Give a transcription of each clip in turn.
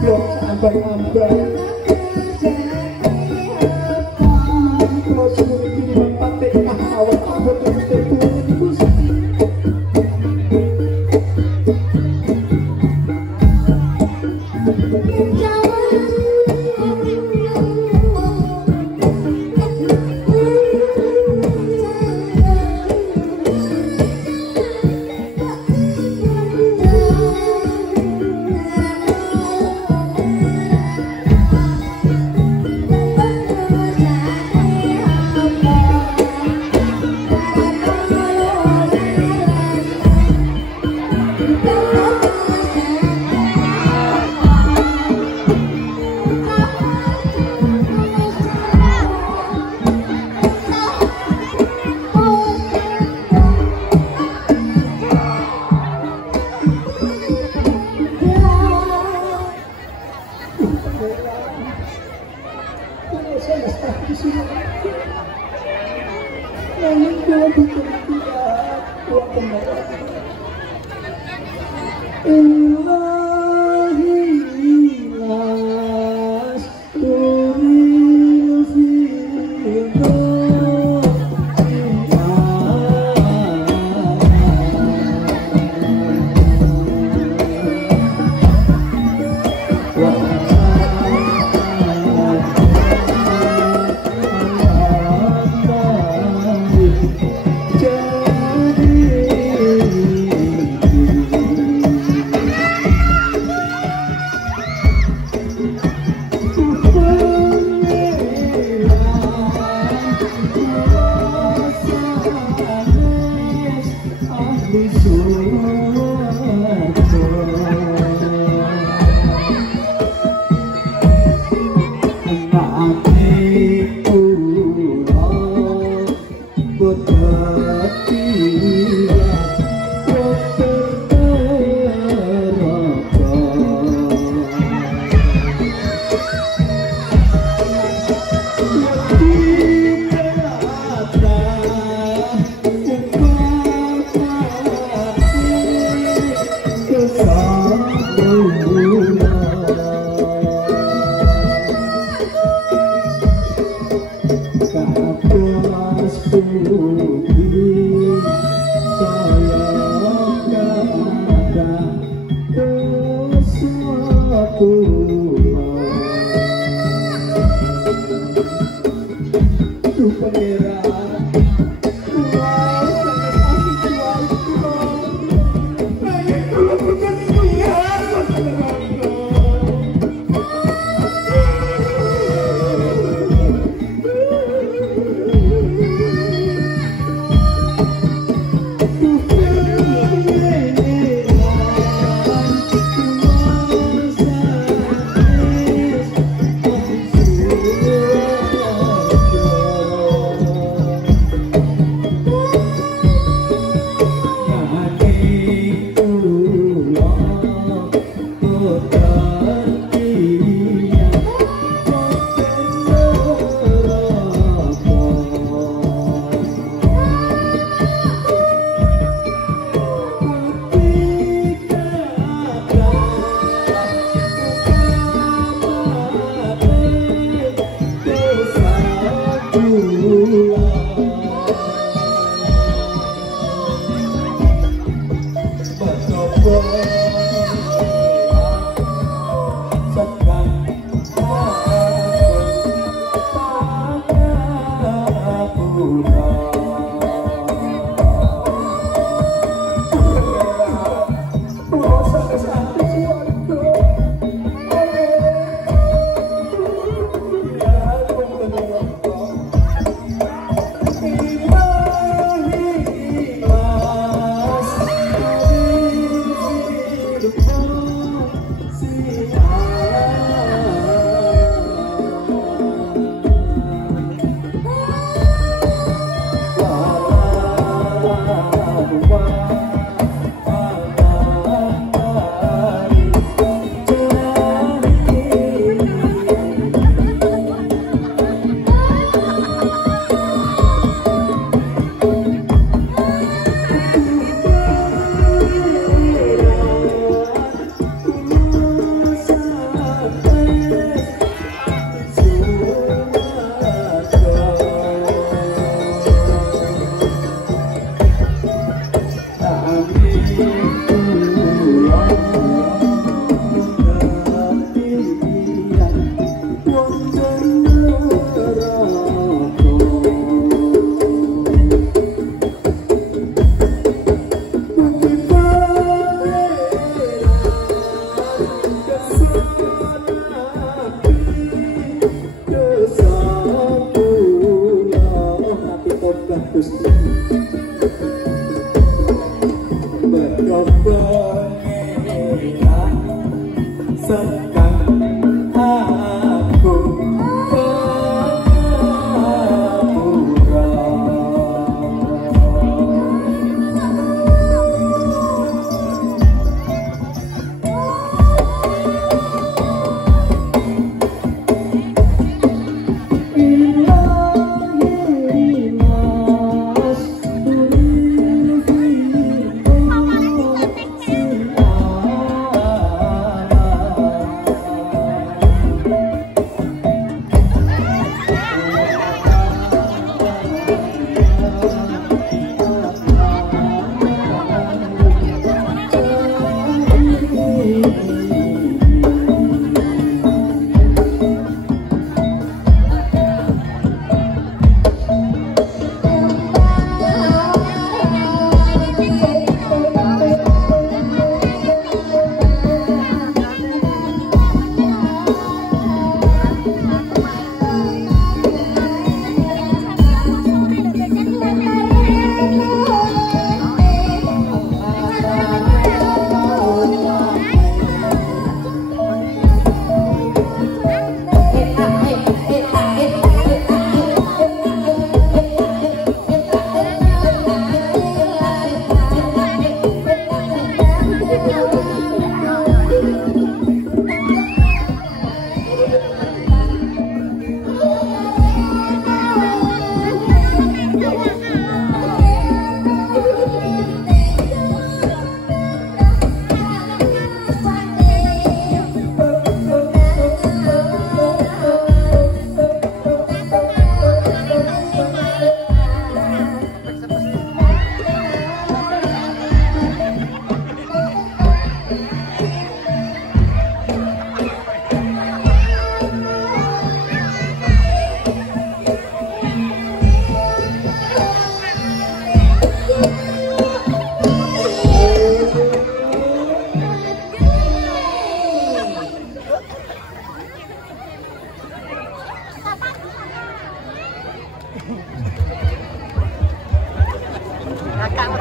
blok ambang-ambang kalau semuanya kiriman Fatihah awal abad turun Gusti.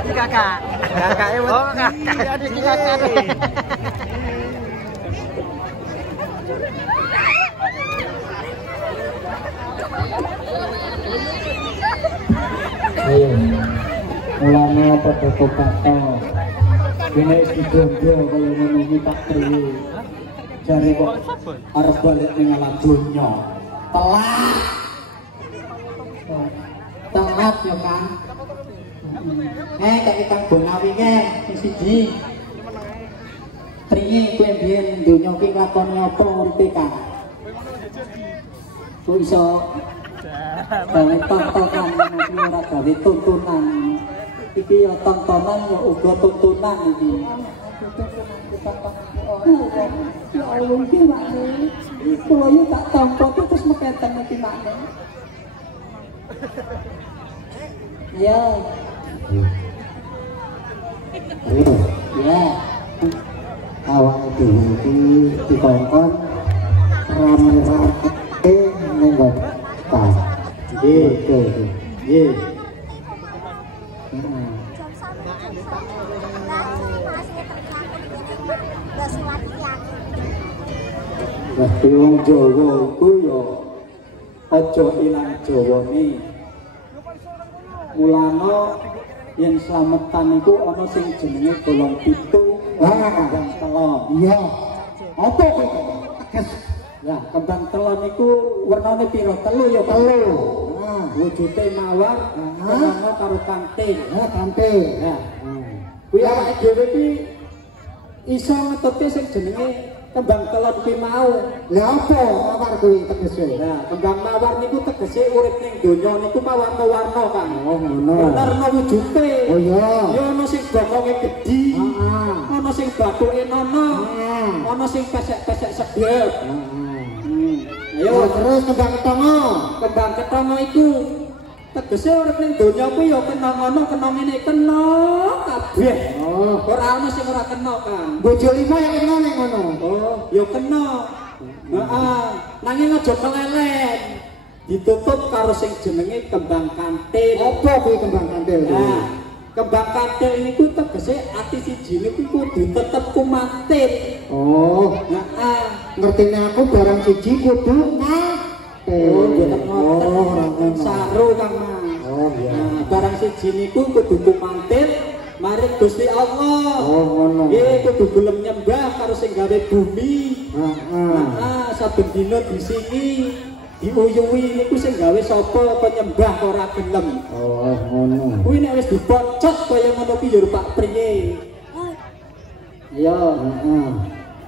Kakak. Kakaknya oh kakak. Adik kakak. Ayo, mulanya pada kata ini istiqomah kalau menunggu tak perlu cari kok arep balik ning alam dunya telat ya kan kayak Kang Bonawi sing siji tringe kowe mbiyen dunya ki nglakoni apa uripe Kang kok iso gawe tontonan iki ora gawe tuntunan iki ya tontonan ya uga tuntunan iki ya Allah iki makne kula yo tak tampa terus meketen iki makne ya ya awak iki dikongkon rame-rame ning tas nggih Nah, wong Jawa iku ya aja ilang Jawane. Mulane yen slametan iku ana sing jenenge golong pitu, kembang telon. Iya. Apa kowe teges? Lah, kembang telon iku wernane pira? Telu ya, telu. Nah, wujude mawar, ana karo kanting. Ha, kanting. Ya. Kuwi awake dhewe iki iso ngetutke sing jenenge kembang telon ki mau. Lah apa mawar kuwi tegese? Nah, kembang mawar niku tegese urip ning donya niku mawarna-warna kan. Oh, ngono. Warna wujude. Oh iya. Ya ana sing bokonge gedhi. Heeh. Ana sing bathuke nono. Heeh. Ana sing pesek-pesek sedhep. Heeh. Ayo terus kembang ketongo. Kembang ketongo iku tegese urip ning donya kuwi ya kena ngono, kena ngene, kena kabeh. Oh, ora ana sing ora kena kan. Bojo lima yang kena ning ngono. Oh, ya kena. Heeh. Nanging aja kelelen. Ditutup karo sing jenenge kembang kantil. Apa kuwi kembang kantil? Nah, kembang kantil niku tegese ati siji niku kudu tetep kumantit. Oh, heeh. Ngertine aku barang siji kudu saru Kang Mas. Oh iya. Nah, barang siji niku kudu kumantit marang Gusti Allah. Oh ngono. Nggih kudu gelem nyembah karo sing gawe bumi. Heeh. Saben dina disingi, diuyuwi niku sing gawe sapa penyembah ora gelem. Oh ngono. Kuwi nek wis dipocot kaya ngono ki yo Pak priye. Iya, heeh.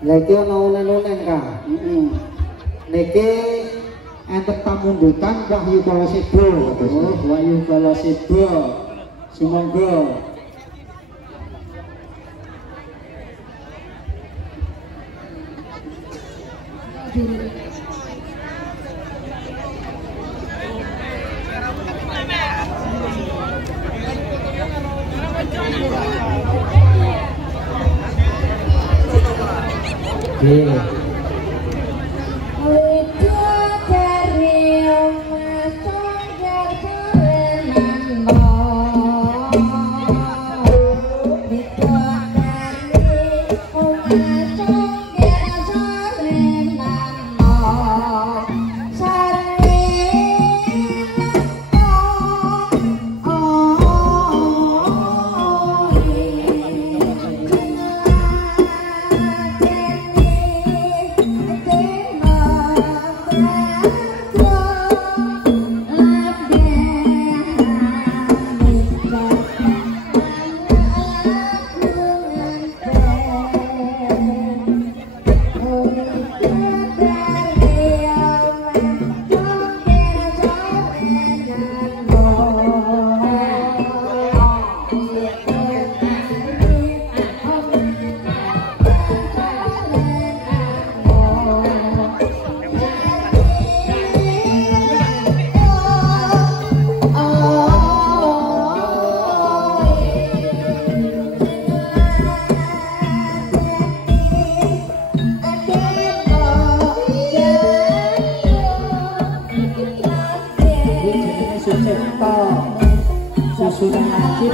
Lah iki ana unen-unen Kang. Heeh. Niki enten pamundutan Wahyu Balasebo. Oh, Wahyu Balasebo. Sumangga. Susunan najib